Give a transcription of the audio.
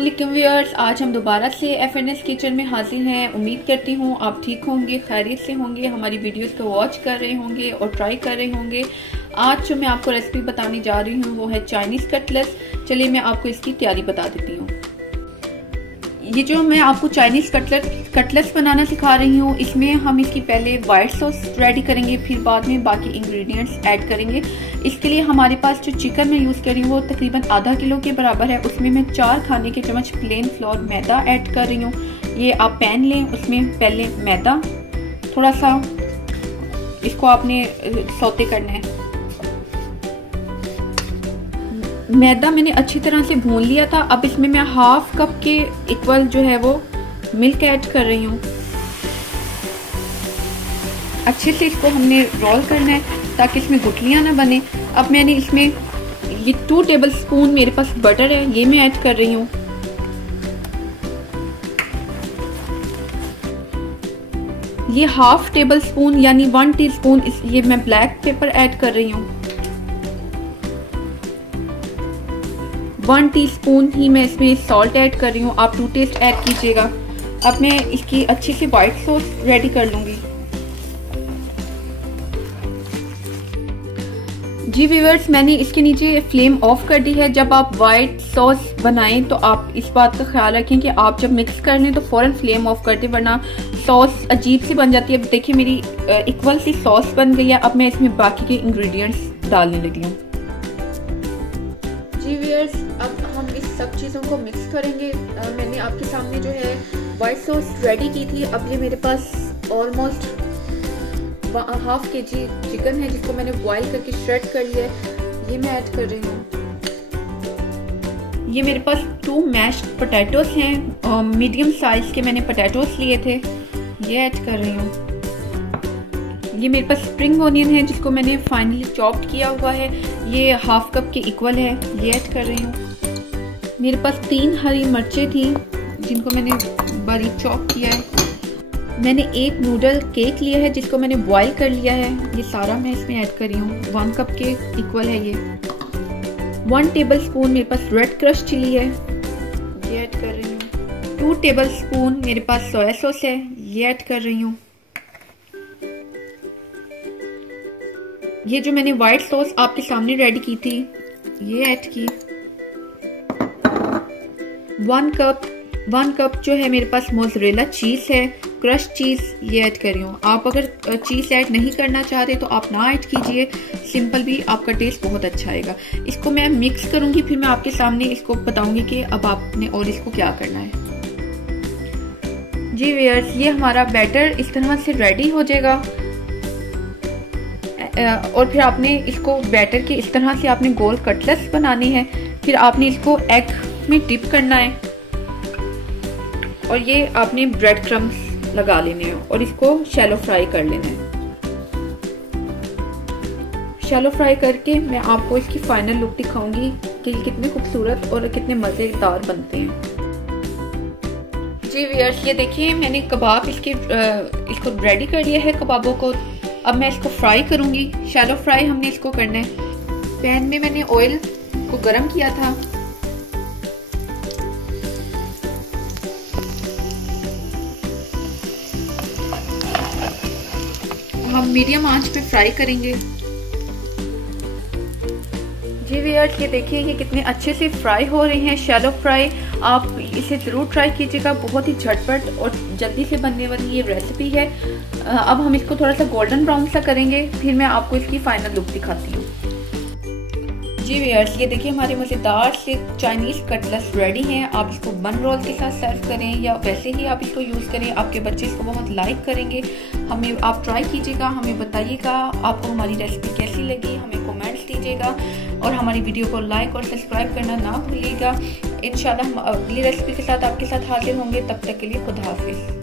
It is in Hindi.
अस्सलामुअलैकुम व्यूअर्स, आज हम दोबारा से FNS किचन में हाजिर हैं। उम्मीद करती हूँ आप ठीक होंगे, खैरियत से होंगे, हमारी वीडियोस को वॉच कर रहे होंगे और ट्राई कर रहे होंगे। आज जो मैं आपको रेसिपी बताने जा रही हूँ वो है चाइनीज़ कटलेट्स। चलिए मैं आपको इसकी तैयारी बता देती हूँ। ये जो मैं आपको चाइनीज़ कटलेट्स बनाना सिखा रही हूँ, इसमें हम इसकी पहले वाइट सॉस रेडी करेंगे, फिर बाद में बाकी इंग्रेडिएंट्स ऐड करेंगे। इसके लिए हमारे पास जो चिकन मैं यूज़ कर रही हूँ वो तकरीबन आधा किलो के बराबर है। उसमें मैं 4 खाने के चम्मच प्लेन फ्लोर मैदा ऐड कर रही हूँ। ये आप पैन लें, उसमें पहले मैदा थोड़ा सा इसको आपने सौते करना है। मैदा मैंने अच्छी तरह से भून लिया था। अब इसमें मैं हाफ कप के इक्वल जो है वो मिल्क ऐड कर रही हूँ। अच्छे से इसको हमने रोल करना है ताकि इसमें गुठलियाँ ना बने। अब मैंने इसमें ये 2 टेबल स्पून मेरे पास बटर है, ये मैं ऐड कर रही हूँ। ये हाफ टेबल स्पून यानी 1 टीस्पून ये मैं ब्लैक पेपर ऐड कर रही हूँ। 1 टीस्पून ही मैं इसमें सॉल्ट ऐड कर रही हूँ। आप 2 टेस्ट ऐड कीजिएगा। अब मैं इसकी अच्छी सी वाइट सॉस रेडी कर लूँगी। जी व्यूअर्स, मैंने इसके नीचे फ्लेम ऑफ कर दी है। जब आप वाइट सॉस बनाएं तो आप इस बात का ख्याल रखें कि आप जब मिक्स कर लें तो फौरन फ्लेम ऑफ कर दें, वरना सॉस अजीब सी बन जाती है। अब देखिए मेरी इक्वल सी सॉस बन गई है। अब मैं इसमें बाकी के इंग्रेडिएंट्स डालने लगी हूँ। जी व्यूअर्स, अब हम इस सब चीज़ों को मिक्स करेंगे। मैंने आपके सामने जो है वाइट सॉस रेडी की थी। अब ये मेरे पास ऑलमोस्ट हाफ kg चिकन है जिसको मैंने बॉईल करके श्रेड कर लिया है, ये मैं ऐड कर रही हूँ। ये मेरे पास 2 मैश्ड पोटैटोस हैं, मीडियम साइज के मैंने पोटैटोस लिए थे, ये ऐड कर रही हूँ। ये मेरे पास स्प्रिंग ऑनियन है जिसको मैंने फाइनली चॉप्ड किया हुआ है, ये हाफ कप के इक्वल है, ये ऐड कर रही हूँ। मेरे पास 3 हरी मिर्चें थी जिनको मैंने बारीक चॉप किया है। मैंने 1 नूडल केक लिया है जिसको मैंने बॉईल कर लिया है, ये सारा मैं इसमें ऐड कर रही हूँ। 1 कप के इक्वल है ये। 1 टेबल स्पून मेरे पास रेड क्रश चिली है, ये ऐड कर रही हूँ। 2 टेबल स्पून मेरे पास सोया सॉस है, ये ऐड कर रही हूँ। ये जो मैंने व्हाइट सॉस आपके सामने रेडी की थी, ये ऐड की। 1 कप जो है मेरे पास मोज़रेला चीज है, क्रश चीज, ये ऐड कर रही हूँ। आप अगर चीज ऐड नहीं करना चाह रहे तो आप ना ऐड कीजिए, सिंपल भी आपका टेस्ट बहुत अच्छा आएगा। इसको मैं मिक्स करूंगी, फिर मैं आपके सामने इसको बताऊंगी कि अब आपने और इसको क्या करना है। जी व्यूअर्स, ये हमारा बैटर इस तरह से रेडी हो जाएगा और फिर आपने इसको बैटर के इस तरह से आपने गोल कटलेट्स बनाने हैं। फिर आपने इसको एग में डिप करना है और ये आपने ब्रेड क्रम्स लगा लेने हैं और इसको शैलो फ्राई कर लेना है। शैलो फ्राई करके मैं आपको इसकी फाइनल लुक दिखाऊंगी कि कितने खूबसूरत और कितने मज़ेदार बनते हैं। जी व्यूअर्स, ये देखिए मैंने कबाब इसको रेडी कर लिया है कबाबों को। अब मैं इसको फ्राई करूंगी। शैलो फ्राई हमने इसको करना है। पैन में मैंने ऑयल को गरम किया था। हम मीडियम आंच पे फ्राई करेंगे। जी व्यूअर्स, ये देखिए ये कितने अच्छे से फ्राई हो रहे हैं। शैलो फ्राई आप इसे ज़रूर ट्राई कीजिएगा, बहुत ही झटपट और जल्दी से बनने वाली ये रेसिपी है। अब हम इसको थोड़ा सा गोल्डन ब्राउन सा करेंगे, फिर मैं आपको इसकी फाइनल लुक दिखाती हूँ। जी व्यूअर्स, ये देखिए हमारे मज़ेदार से चाइनीज़ कटलेट्स रेडी हैं। आप इसको बन रोल के साथ सर्व करें या वैसे ही आप इसको यूज़ करें, आपके बच्चे इसको बहुत लाइक करेंगे। हमें आप ट्राई कीजिएगा, हमें बताइएगा आपको हमारी रेसिपी कैसी लगी, हमें कमेंट्स दीजिएगा और हमारी वीडियो को लाइक और सब्सक्राइब करना ना भूलिएगा। इंशाल्लाह हम अगली रेसिपी के साथ आपके साथ हाजिर होंगे। तब तक के लिए खुदा हाफिज़।